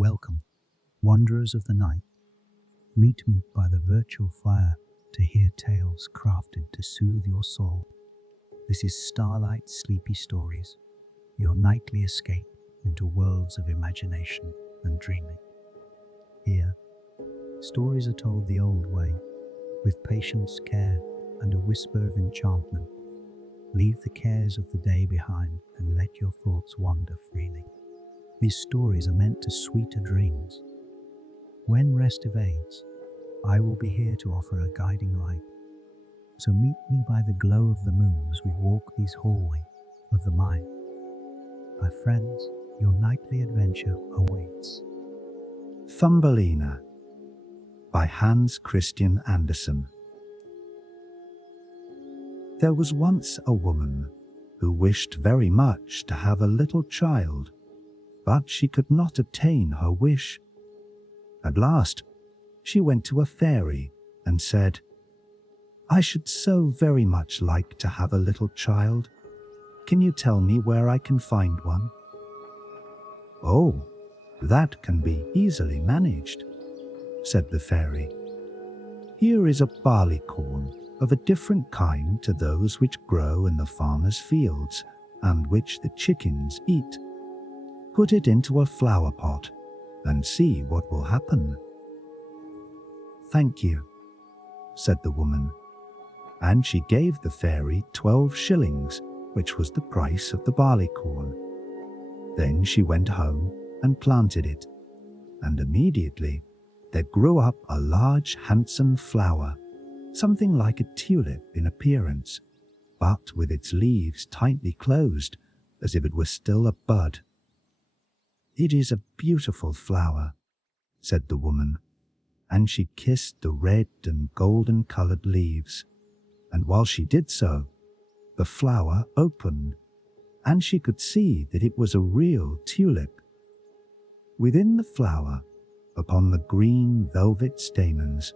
Welcome, wanderers of the night. Meet me by the virtual fire to hear tales crafted to soothe your soul. This is Starlight Sleepy Stories, your nightly escape into worlds of imagination and dreaming. Here, stories are told the old way, with patience, care, and a whisper of enchantment. Leave the cares of the day behind and let your thoughts wander freely. These stories are meant to sweeter dreams. When rest evades, I will be here to offer a guiding light. So meet me by the glow of the moon as we walk these hallways of the mind. My friends, your nightly adventure awaits. Thumbelina by Hans Christian Andersen. There was once a woman who wished very much to have a little child, but she could not obtain her wish. At last, she went to a fairy and said, "I should so very much like to have a little child. Can you tell me where I can find one?" "Oh, that can be easily managed," said the fairy. "Here is a barleycorn of a different kind to those which grow in the farmer's fields and which the chickens eat. Put it into a flower pot and see what will happen." "Thank you," said the woman, and she gave the fairy 12 shillings, which was the price of the barleycorn. Then she went home and planted it, and immediately there grew up a large handsome flower, something like a tulip in appearance, but with its leaves tightly closed, as if it were still a bud. "It is a beautiful flower," said the woman, and she kissed the red and golden-coloured leaves, and while she did so, the flower opened, and she could see that it was a real tulip. Within the flower, upon the green velvet stamens,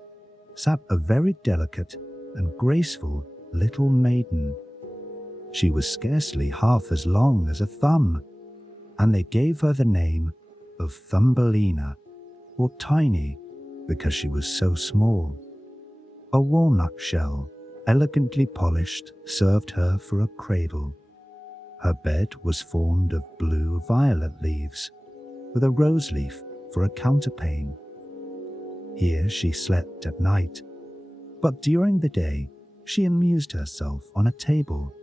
sat a very delicate and graceful little maiden. She was scarcely half as long as a thumb, and they gave her the name of Thumbelina, or Tiny, because she was so small. A walnut shell, elegantly polished, served her for a cradle. Her bed was formed of blue violet leaves, with a rose leaf for a counterpane. Here she slept at night, but during the day she amused herself on a table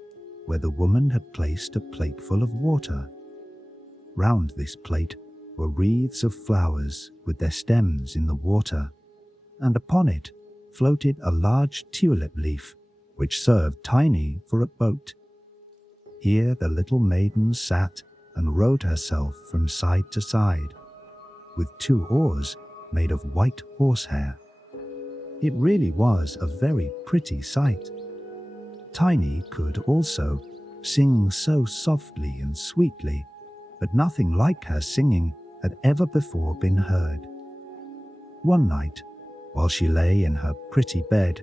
where the woman had placed a plateful of water. Round this plate were wreaths of flowers with their stems in the water, and upon it floated a large tulip leaf which served Tiny for a boat. Here the little maiden sat and rowed herself from side to side, with 2 oars made of white horsehair. It really was a very pretty sight. Tiny could also sing so softly and sweetly that nothing like her singing had ever before been heard. One night, while she lay in her pretty bed,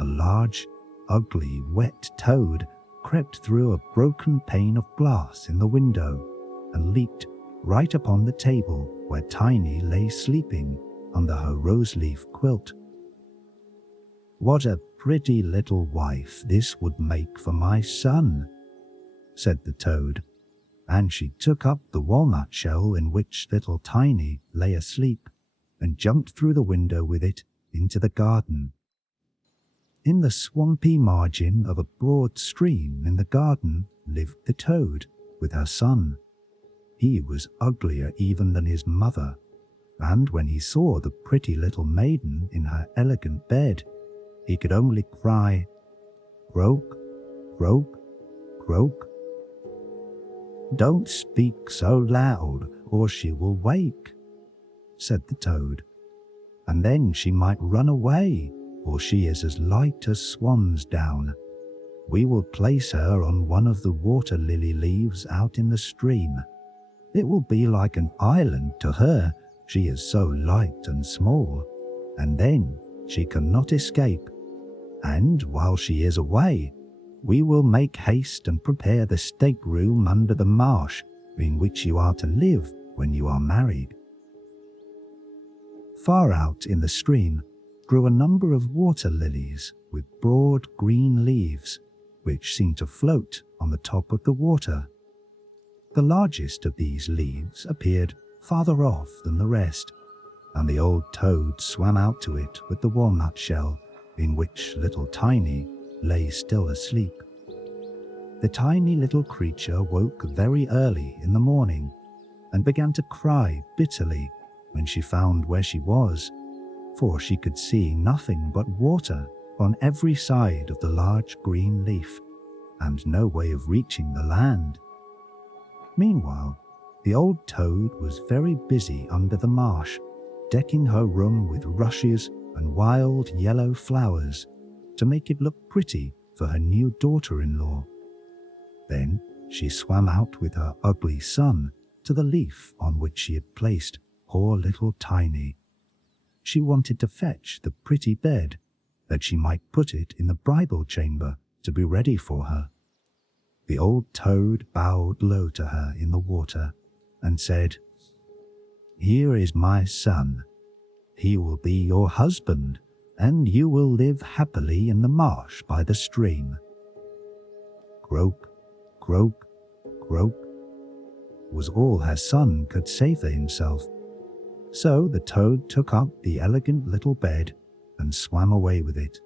a large, ugly, wet toad crept through a broken pane of glass in the window and leaped right upon the table where Tiny lay sleeping under her rose-leaf quilt. "What a pretty little wife this would make for my son," said the toad, and she took up the walnut shell in which little Tiny lay asleep and jumped through the window with it into the garden. In the swampy margin of a broad stream in the garden lived the toad with her son. He was uglier even than his mother, and when he saw the pretty little maiden in her elegant bed, he could only cry, "Croak, croak, croak." "Don't speak so loud, or she will wake," said the toad, "and then she might run away, for she is as light as swan's down. We will place her on one of the water lily leaves out in the stream. It will be like an island to her, she is so light and small, and then she cannot escape. And while she is away, we will make haste and prepare the stateroom under the marsh in which you are to live when you are married." Far out in the stream grew a number of water lilies with broad green leaves, which seemed to float on the top of the water. The largest of these leaves appeared farther off than the rest, and the old toad swam out to it with the walnut shell, in which little Tiny lay still asleep. The tiny little creature woke very early in the morning and began to cry bitterly when she found where she was, for she could see nothing but water on every side of the large green leaf, and no way of reaching the land. Meanwhile, the old toad was very busy under the marsh, decking her room with rushes and wild yellow flowers to make it look pretty for her new daughter-in-law. Then she swam out with her ugly son to the leaf on which she had placed poor little Tiny. She wanted to fetch the pretty bed, that she might put it in the bridal chamber to be ready for her. The old toad bowed low to her in the water and said, "Here is my son. He will be your husband, and you will live happily in the marsh by the stream." Croak, croak, croak was all her son could say for himself. So the toad took up the elegant little bed and swam away with it,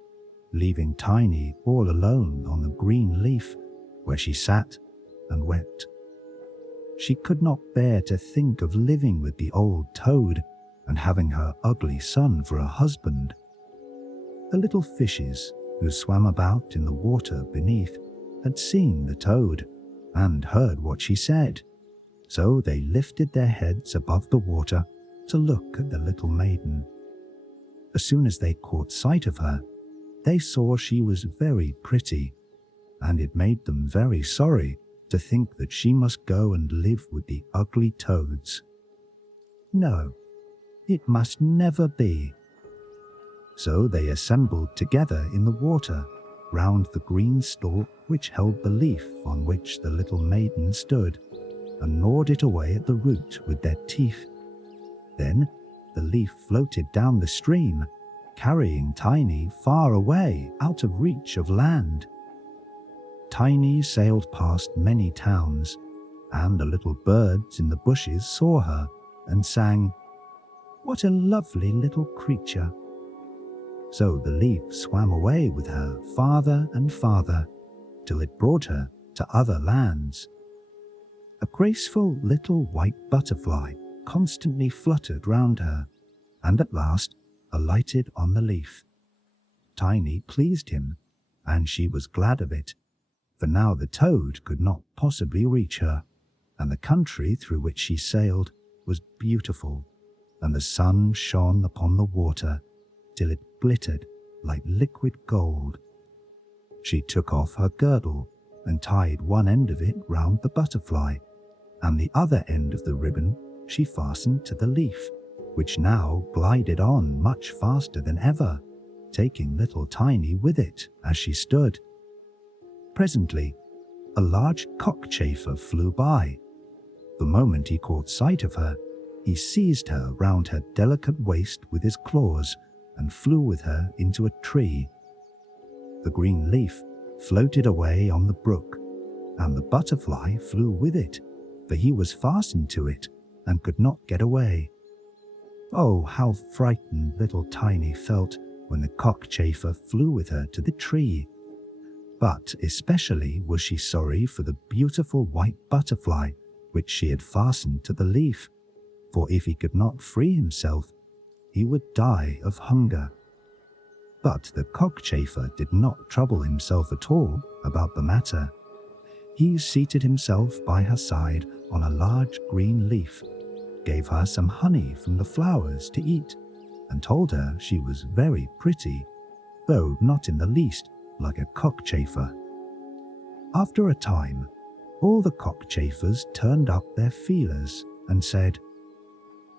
leaving Tiny all alone on the green leaf, where she sat and wept. She could not bear to think of living with the old toad and having her ugly son for a husband. The little fishes who swam about in the water beneath had seen the toad and heard what she said, so they lifted their heads above the water to look at the little maiden. As soon as they caught sight of her, they saw she was very pretty, and it made them very sorry to think that she must go and live with the ugly toads. No, it must never be. So they assembled together in the water round the green stalk which held the leaf on which the little maiden stood, and gnawed it away at the root with their teeth. Then the leaf floated down the stream, carrying Tiny far away out of reach of land. Tiny sailed past many towns, and the little birds in the bushes saw her and sang, "What a lovely little creature!" So the leaf swam away with her farther and farther, till it brought her to other lands. A graceful little white butterfly constantly fluttered round her, and at last alighted on the leaf. Tiny pleased him, and she was glad of it, for now the toad could not possibly reach her, and the country through which she sailed was beautiful, and the sun shone upon the water till it glittered like liquid gold. She took off her girdle and tied one end of it round the butterfly, and the other end of the ribbon she fastened to the leaf, which now glided on much faster than ever, taking little Tiny with it as she stood. Presently, a large cockchafer flew by. The moment he caught sight of her, he seized her round her delicate waist with his claws and flew with her into a tree. The green leaf floated away on the brook, and the butterfly flew with it, for he was fastened to it and could not get away. Oh, how frightened little Tiny felt when the cockchafer flew with her to the tree. But especially was she sorry for the beautiful white butterfly which she had fastened to the leaf, for if he could not free himself, he would die of hunger. But the cockchafer did not trouble himself at all about the matter. He seated himself by her side on a large green leaf, gave her some honey from the flowers to eat, and told her she was very pretty, though not in the least like a cockchafer. After a time, all the cockchafers turned up their feelers and said,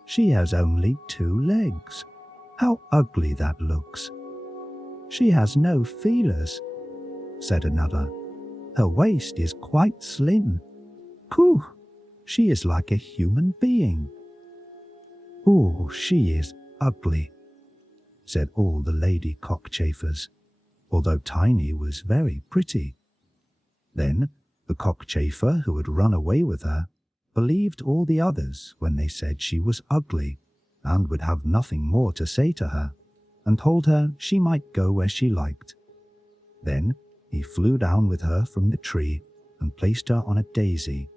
"She has only 2 legs. How ugly that looks." "She has no feelers," said another. "Her waist is quite slim. Coo! She is like a human being." "Oh, she is ugly," said all the lady cockchafers, although Tiny was very pretty. Then the cockchafer who had run away with her believed all the others when they said she was ugly and would have nothing more to say to her, and told her she might go where she liked. Then he flew down with her from the tree and placed her on a daisy,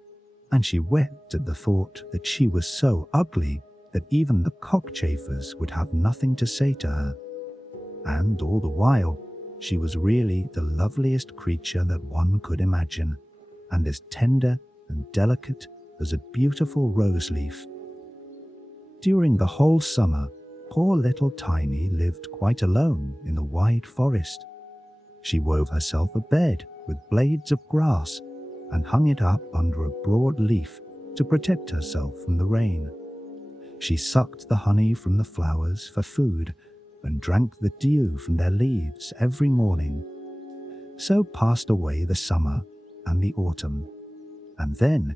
and she wept at the thought that she was so ugly that even the cockchafers would have nothing to say to her. And all the while, she was really the loveliest creature that one could imagine, and as tender and delicate as a beautiful rose leaf. During the whole summer, poor little Tiny lived quite alone in the wide forest. She wove herself a bed with blades of grass and hung it up under a broad leaf to protect herself from the rain. She sucked the honey from the flowers for food and drank the dew from their leaves every morning. So passed away the summer and the autumn, and then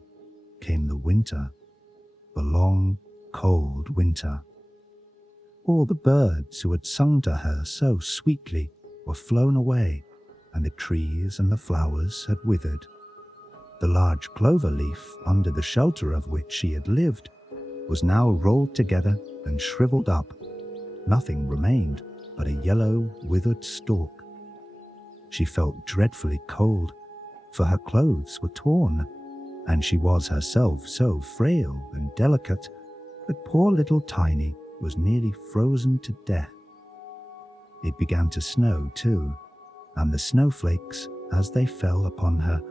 came the winter, the long, cold winter. All the birds who had sung to her so sweetly were flown away, and the trees and the flowers had withered. The large clover leaf, under the shelter of which she had lived, was now rolled together and shriveled up. Nothing remained but a yellow, withered stalk. She felt dreadfully cold, for her clothes were torn, and she was herself so frail and delicate that poor little Tiny was nearly frozen to death. It began to snow too, and the snowflakes, as they fell upon her,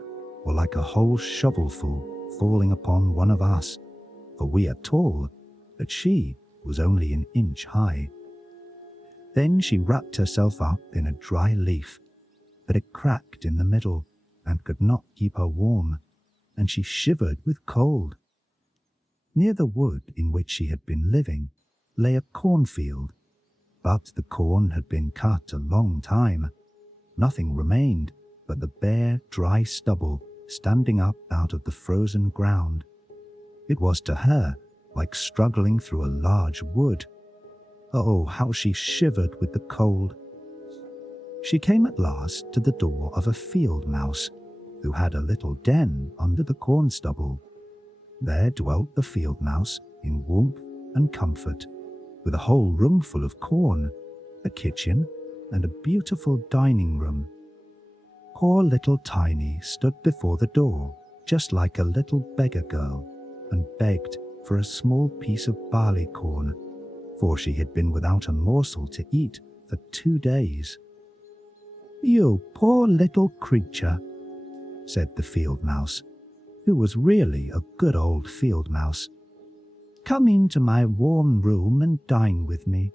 were like a whole shovelful falling upon one of us, for we are tall, but she was only an inch high. Then she wrapped herself up in a dry leaf, but it cracked in the middle and could not keep her warm, and she shivered with cold. Near the wood in which she had been living lay a cornfield, but the corn had been cut a long time. Nothing remained but the bare, dry stubble standing up out of the frozen ground. It was to her like struggling through a large wood. Oh, how she shivered with the cold. She came at last to the door of a field mouse, who had a little den under the corn stubble. There dwelt the field mouse in warmth and comfort, with a whole room full of corn, a kitchen, and a beautiful dining room. Poor little Tiny stood before the door, just like a little beggar girl, and begged for a small piece of barley corn, for she had been without a morsel to eat for 2 days. "You poor little creature," said the field mouse, who was really a good old field mouse. "Come into my warm room and dine with me."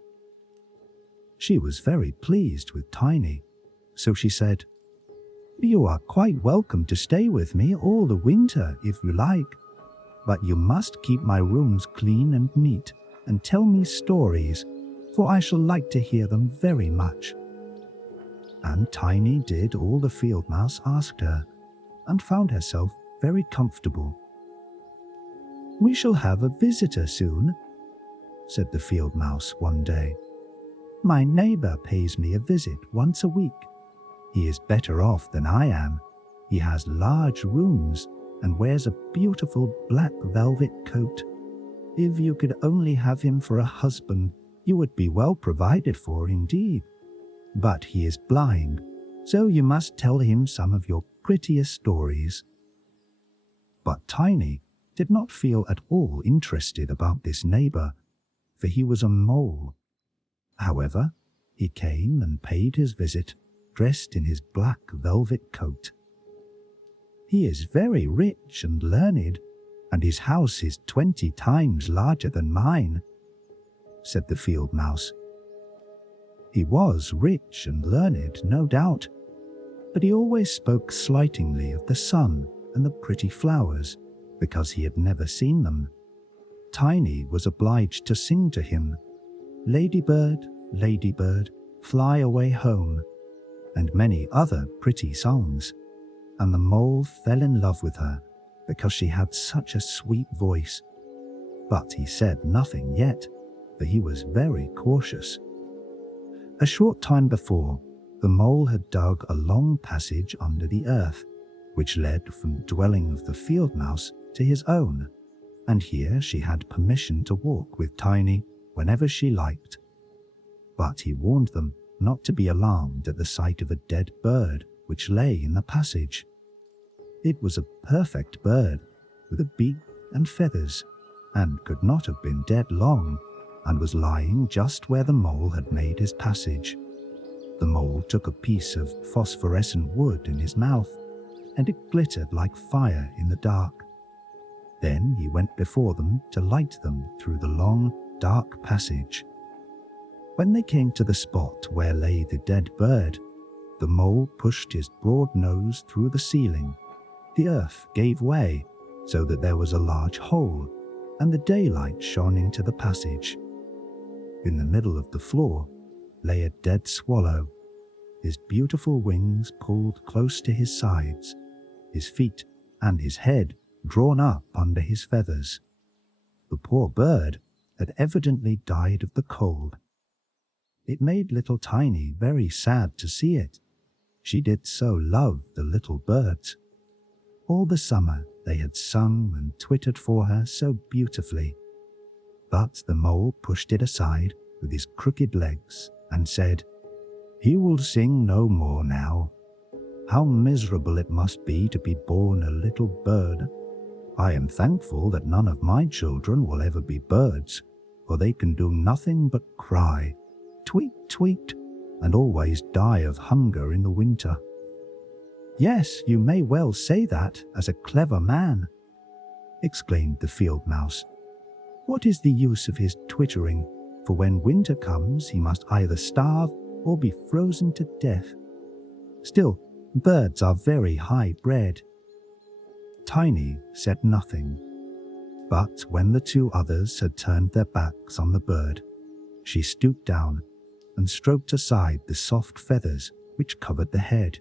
She was very pleased with Tiny, so she said, "You are quite welcome to stay with me all the winter if you like, but you must keep my rooms clean and neat and tell me stories, for I shall like to hear them very much." And Tiny did all the field mouse asked her, and found herself very comfortable. "We shall have a visitor soon," said the field mouse one day. "My neighbor pays me a visit once a week. He is better off than I am. He has large rooms and wears a beautiful black velvet coat. If you could only have him for a husband, you would be well provided for indeed. But he is blind, so you must tell him some of your prettiest stories." But Tiny did not feel at all interested about this neighbor, for he was a mole. However, he came and paid his visit, dressed in his black velvet coat. "He is very rich and learned, and his house is 20 times larger than mine," said the field mouse. He was rich and learned, no doubt, but he always spoke slightingly of the sun and the pretty flowers, because he had never seen them. Tiny was obliged to sing to him, "Ladybird, ladybird, fly away home," and many other pretty songs, and the mole fell in love with her because she had such a sweet voice. But he said nothing yet, for he was very cautious. A short time before, the mole had dug a long passage under the earth, which led from the dwelling of the field mouse to his own, and here she had permission to walk with Tiny whenever she liked. But he warned them not to be alarmed at the sight of a dead bird which lay in the passage. It was a perfect bird, with a beak and feathers, and could not have been dead long, and was lying just where the mole had made his passage. The mole took a piece of phosphorescent wood in his mouth, and it glittered like fire in the dark. Then he went before them to light them through the long, dark passage. When they came to the spot where lay the dead bird, the mole pushed his broad nose through the ceiling. The earth gave way, so that there was a large hole, and the daylight shone into the passage. In the middle of the floor lay a dead swallow, his beautiful wings pulled close to his sides, his feet and his head drawn up under his feathers. The poor bird had evidently died of the cold. It made little Tiny very sad to see it. She did so love the little birds. All the summer they had sung and twittered for her so beautifully. But the mole pushed it aside with his crooked legs and said, "He will sing no more now. How miserable it must be to be born a little bird. I am thankful that none of my children will ever be birds, for they can do nothing but cry, tweet, tweet, and always die of hunger in the winter." "Yes, you may well say that as a clever man," exclaimed the field mouse. "What is the use of his twittering, for when winter comes he must either starve or be frozen to death. Still, birds are very high bred." Tiny said nothing, but when the two others had turned their backs on the bird, she stooped down and stroked aside the soft feathers which covered the head,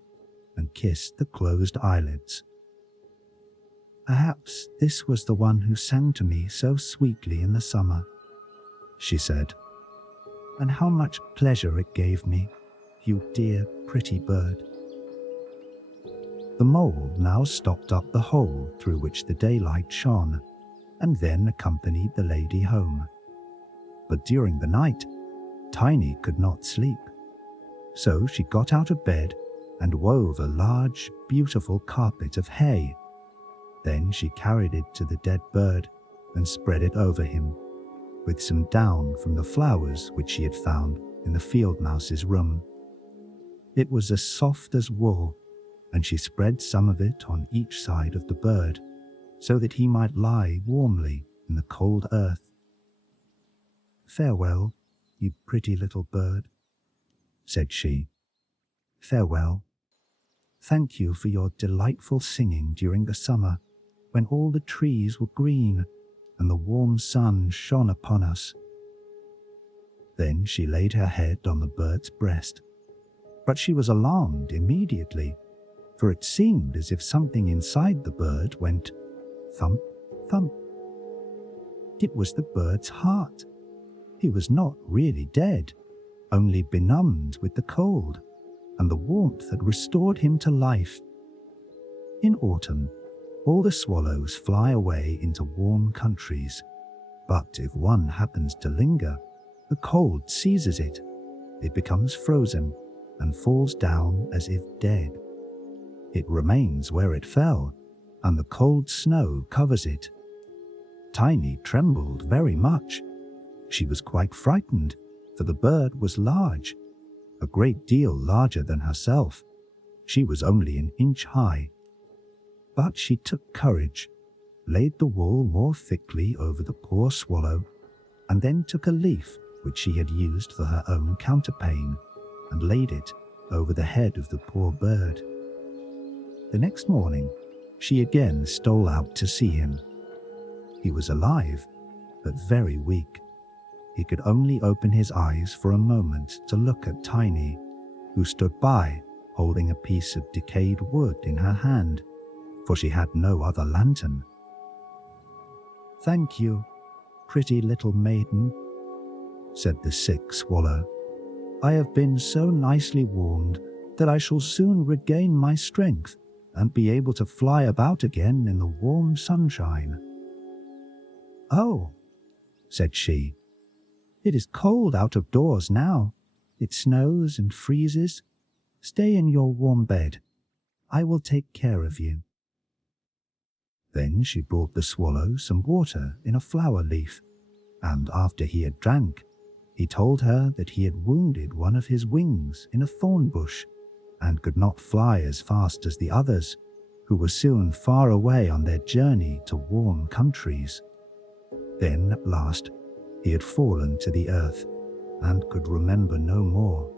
and kissed the closed eyelids. "Perhaps this was the one who sang to me so sweetly in the summer," she said. "And how much pleasure it gave me, you dear, pretty bird." The mole now stopped up the hole through which the daylight shone, and then accompanied the lady home. But during the night, Tiny could not sleep. So she got out of bed and wove a large, beautiful carpet of hay. Then she carried it to the dead bird and spread it over him, with some down from the flowers which she had found in the field mouse's room. It was as soft as wool, and she spread some of it on each side of the bird, so that he might lie warmly in the cold earth. "Farewell, you pretty little bird," said she. "Farewell. Thank you for your delightful singing during the summer, when all the trees were green and the warm sun shone upon us." Then she laid her head on the bird's breast, but she was alarmed immediately, for it seemed as if something inside the bird went thump, thump. It was the bird's heart. He was not really dead, only benumbed with the cold, and the warmth had restored him to life. In autumn, all the swallows fly away into warm countries, but if one happens to linger, the cold seizes it. It becomes frozen and falls down as if dead. It remains where it fell, and the cold snow covers it. Tiny trembled very much. She was quite frightened, for the bird was large, a great deal larger than herself. She was only an inch high. But she took courage, laid the wool more thickly over the poor swallow, and then took a leaf which she had used for her own counterpane, and laid it over the head of the poor bird. The next morning, she again stole out to see him. He was alive, but very weak. He could only open his eyes for a moment to look at Tiny, who stood by, holding a piece of decayed wood in her hand, for she had no other lantern. "Thank you, pretty little maiden," said the sick swallow. "I have been so nicely warmed that I shall soon regain my strength and be able to fly about again in the warm sunshine." "Oh," said she, "it is cold out of doors now. It snows and freezes. Stay in your warm bed. I will take care of you." Then she brought the swallow some water in a flower leaf, and after he had drank, he told her that he had wounded one of his wings in a thorn bush and could not fly as fast as the others, who were soon far away on their journey to warm countries. Then at last he had fallen to the earth and could remember no more,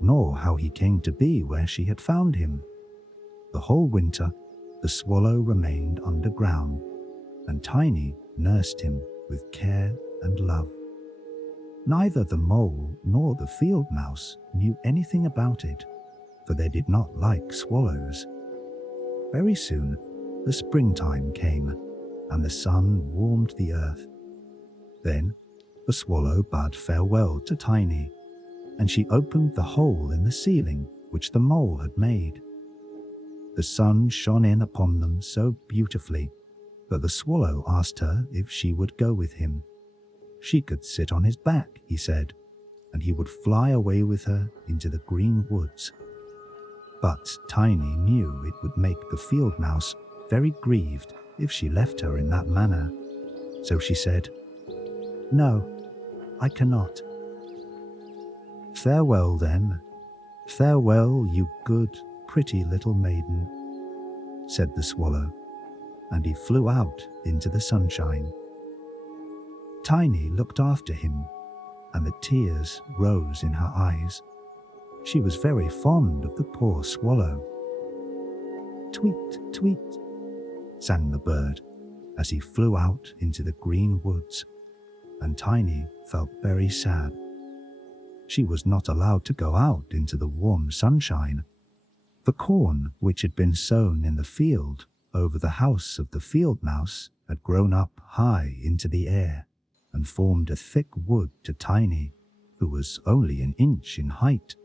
nor how he came to be where she had found him. The whole winter the swallow remained underground, and Tiny nursed him with care and love. Neither the mole nor the field mouse knew anything about it, for they did not like swallows. Very soon the springtime came, and the sun warmed the earth. Then the swallow bade farewell to Tiny, and she opened the hole in the ceiling which the mole had made. The sun shone in upon them so beautifully that the swallow asked her if she would go with him. She could sit on his back, he said, and he would fly away with her into the green woods. But Tiny knew it would make the field mouse very grieved if she left her in that manner, so she said, "No, I cannot." "Farewell then, farewell, you good, pretty little maiden," said the swallow, and he flew out into the sunshine. Tiny looked after him, and the tears rose in her eyes. She was very fond of the poor swallow. "Tweet, tweet," sang the bird as he flew out into the green woods, and Tiny felt very sad. She was not allowed to go out into the warm sunshine. The corn which had been sown in the field over the house of the field mouse had grown up high into the air and formed a thick wood to Tiny, who was only an inch in height.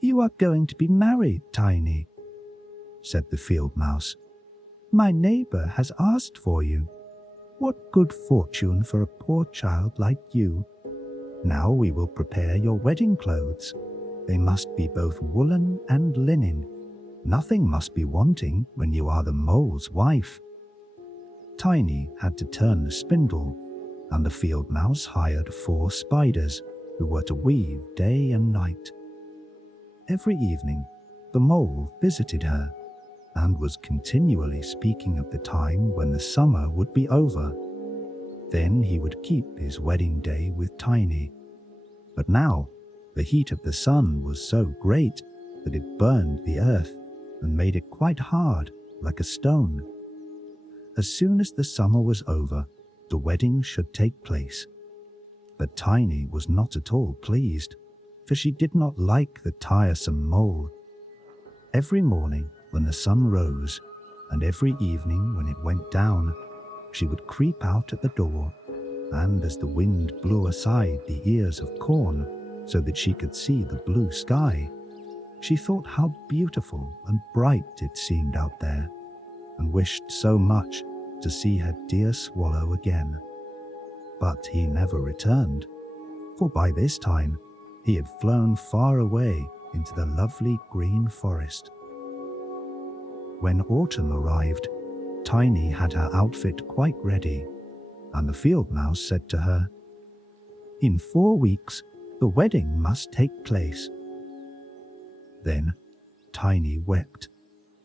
"You are going to be married, Tiny," said the field mouse. "My neighbor has asked for you. What good fortune for a poor child like you. Now we will prepare your wedding clothes. They must be both woolen and linen. Nothing must be wanting when you are the mole's wife." Tiny had to turn the spindle, and the field mouse hired 4 spiders who were to weave day and night. Every evening the mole visited her and was continually speaking of the time when the summer would be over. Then he would keep his wedding day with Tiny. But now the heat of the sun was so great that it burned the earth and made it quite hard, like a stone. As soon as the summer was over, the wedding should take place. But Tiny was not at all pleased, for she did not like the tiresome mole. Every morning when the sun rose, and every evening when it went down, she would creep out at the door, and as the wind blew aside the ears of corn so that she could see the blue sky, she thought how beautiful and bright it seemed out there, and wished so much to see her dear swallow again. But he never returned, for by this time he had flown far away into the lovely green forest. When autumn arrived, Tiny had her outfit quite ready, and the field mouse said to her, "In 4 weeks the wedding must take place." Then Tiny wept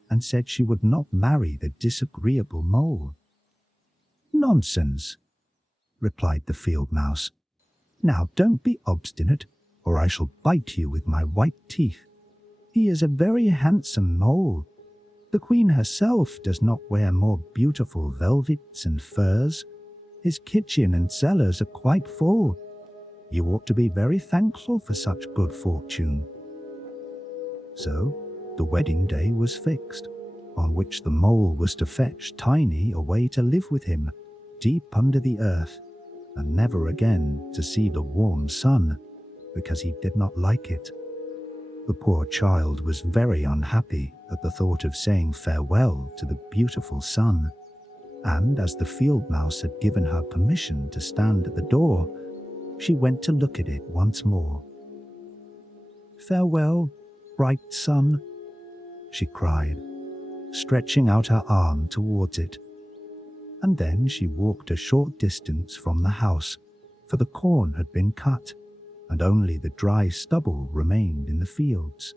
and said she would not marry the disagreeable mole. "Nonsense," replied the field mouse. "Now don't be obstinate, or I shall bite you with my white teeth. He is a very handsome mole. The queen herself does not wear more beautiful velvets and furs. His kitchen and cellars are quite full. You ought to be very thankful for such good fortune." So the wedding day was fixed, on which the mole was to fetch Tiny away to live with him, deep under the earth, and never again to see the warm sun, because he did not like it. The poor child was very unhappy at the thought of saying farewell to the beautiful sun, and as the field mouse had given her permission to stand at the door, she went to look at it once more. "Farewell, bright sun," she cried, stretching out her arm towards it. And then she walked a short distance from the house, for the corn had been cut, and only the dry stubble remained in the fields.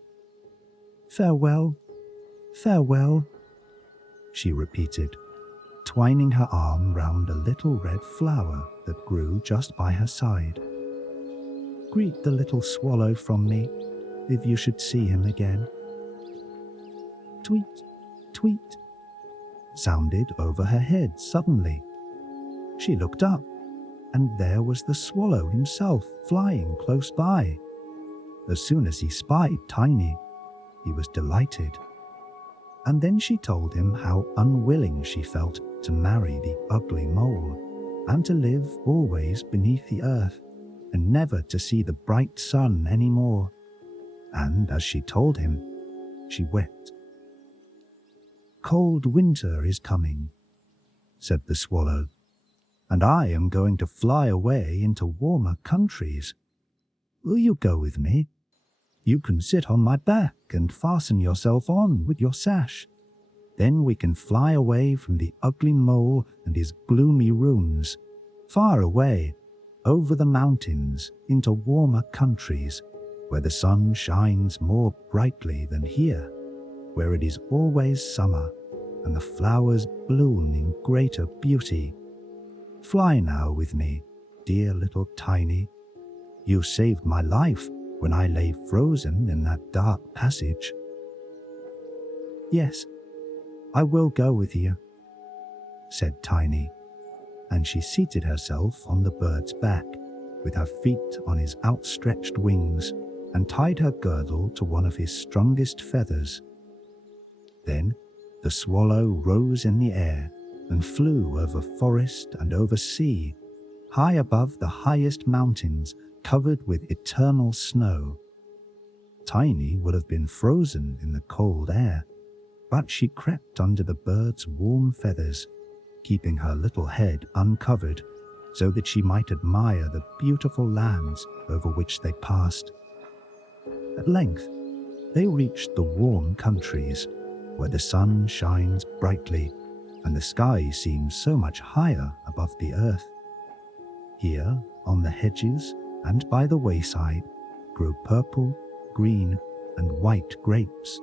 "Farewell, farewell," she repeated, twining her arm round a little red flower that grew just by her side. "Greet the little swallow from me, if you should see him again." Tweet, tweet, sounded over her head suddenly. She looked up, and there was the swallow himself flying close by. As soon as he spied Tiny, he was delighted. And then she told him how unwilling she felt to marry the ugly mole, and to live always beneath the earth, and never to see the bright sun any more. And as she told him, she wept. "Cold winter is coming," said the swallow, "and I am going to fly away into warmer countries. Will you go with me? You can sit on my back and fasten yourself on with your sash. Then we can fly away from the ugly mole and his gloomy rooms, far away, over the mountains, into warmer countries, where the sun shines more brightly than here, where it is always summer, and the flowers bloom in greater beauty. Fly now with me, dear little Tiny. You saved my life when I lay frozen in that dark passage." "Yes, I will go with you," said Tiny, and she seated herself on the bird's back, with her feet on his outstretched wings, and tied her girdle to one of his strongest feathers. Then the swallow rose in the air and flew over forest and over sea, high above the highest mountains covered with eternal snow. Tiny would have been frozen in the cold air, but she crept under the bird's warm feathers, keeping her little head uncovered so that she might admire the beautiful lands over which they passed. At length, they reached the warm countries, where the sun shines brightly and the sky seems so much higher above the earth. Here, on the hedges and by the wayside, grew purple, green, and white grapes.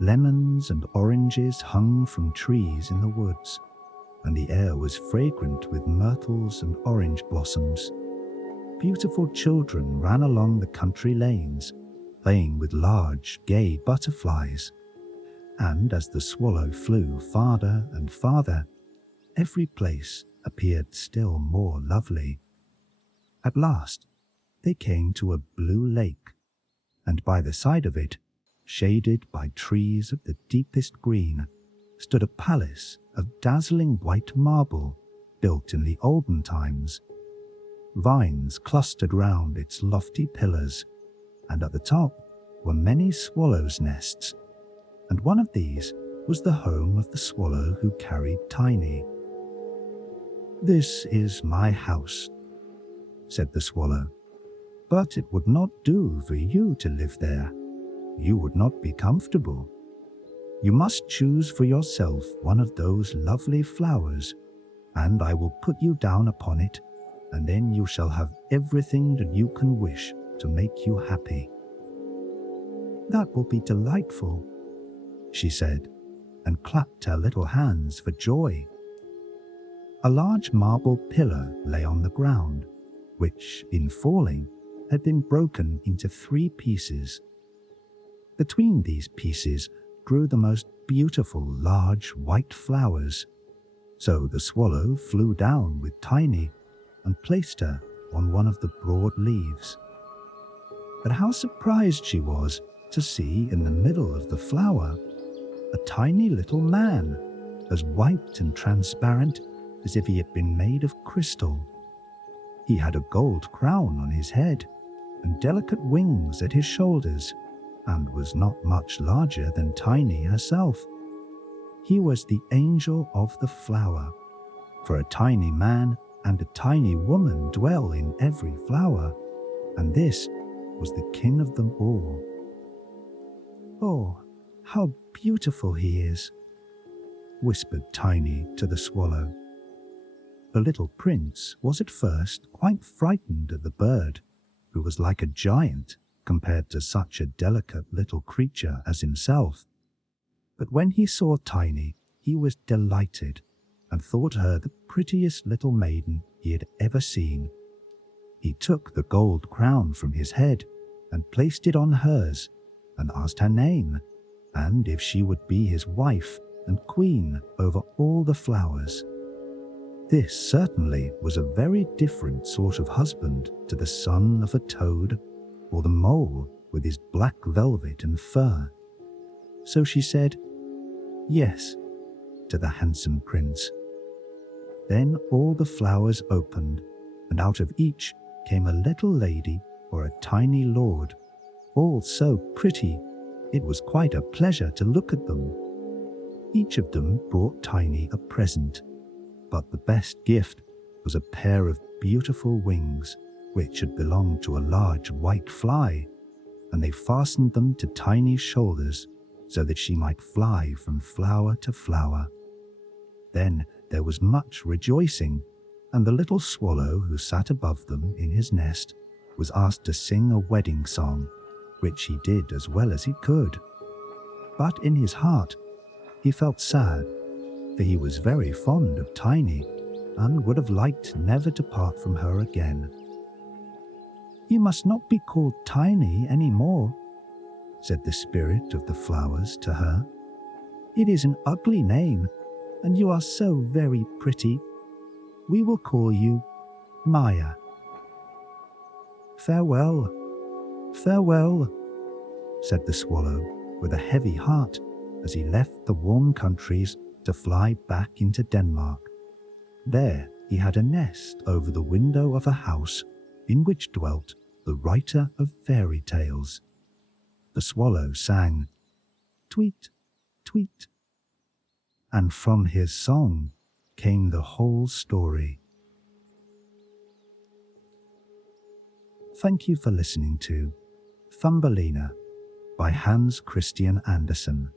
Lemons and oranges hung from trees in the woods, and the air was fragrant with myrtles and orange blossoms. Beautiful children ran along the country lanes, playing with large, gay butterflies. And as the swallow flew farther and farther, every place appeared still more lovely. At last, they came to a blue lake, and by the side of it, shaded by trees of the deepest green, stood a palace of dazzling white marble built in the olden times. Vines clustered round its lofty pillars, and at the top were many swallows' nests, and one of these was the home of the swallow who carried Tiny. "This is my house," said the swallow, "but it would not do for you to live there. You would not be comfortable. You must choose for yourself one of those lovely flowers, and I will put you down upon it, and then you shall have everything that you can wish to make you happy." "That will be delightful," she said, and clapped her little hands for joy. A large marble pillar lay on the ground, which, in falling, had been broken into 3 pieces. Between these pieces grew the most beautiful large white flowers, so the swallow flew down with Tiny and placed her on one of the broad leaves. But how surprised she was to see in the middle of the flower a tiny little man, as white and transparent as if he had been made of crystal. He had a gold crown on his head and delicate wings at his shoulders, and was not much larger than Tiny herself. He was the angel of the flower, for a tiny man and a tiny woman dwell in every flower, and this was the king of them all. "Oh, how beautiful he is," whispered Tiny to the swallow. The little prince was at first quite frightened at the bird, who was like a giant compared to such a delicate little creature as himself. But when he saw Tiny, he was delighted, and thought her the prettiest little maiden he had ever seen. He took the gold crown from his head and placed it on hers, and asked her name, and if she would be his wife and queen over all the flowers. This certainly was a very different sort of husband to the son of a toad, or the mole with his black velvet and fur. So she said, "Yes," to the handsome prince. Then all the flowers opened, and out of each came a little lady or a tiny lord, all so pretty it was quite a pleasure to look at them. Each of them brought Tiny a present, but the best gift was a pair of beautiful wings, which had belonged to a large white fly, and they fastened them to Tiny's shoulders so that she might fly from flower to flower. Then there was much rejoicing, and the little swallow who sat above them in his nest was asked to sing a wedding song, which he did as well as he could. But in his heart he felt sad, for he was very fond of Tiny, and would have liked never to part from her again. "You must not be called Tiny any more," said the spirit of the flowers to her. "It is an ugly name, and you are so very pretty. We will call you Maya." "Farewell, farewell," said the swallow with a heavy heart as he left the warm countries to fly back into Denmark. There he had a nest over the window of a house in which dwelt the writer of fairy tales. The swallow sang, "Tweet, tweet," and from his song came the whole story. Thank you for listening to Thumbelina by Hans Christian Andersen.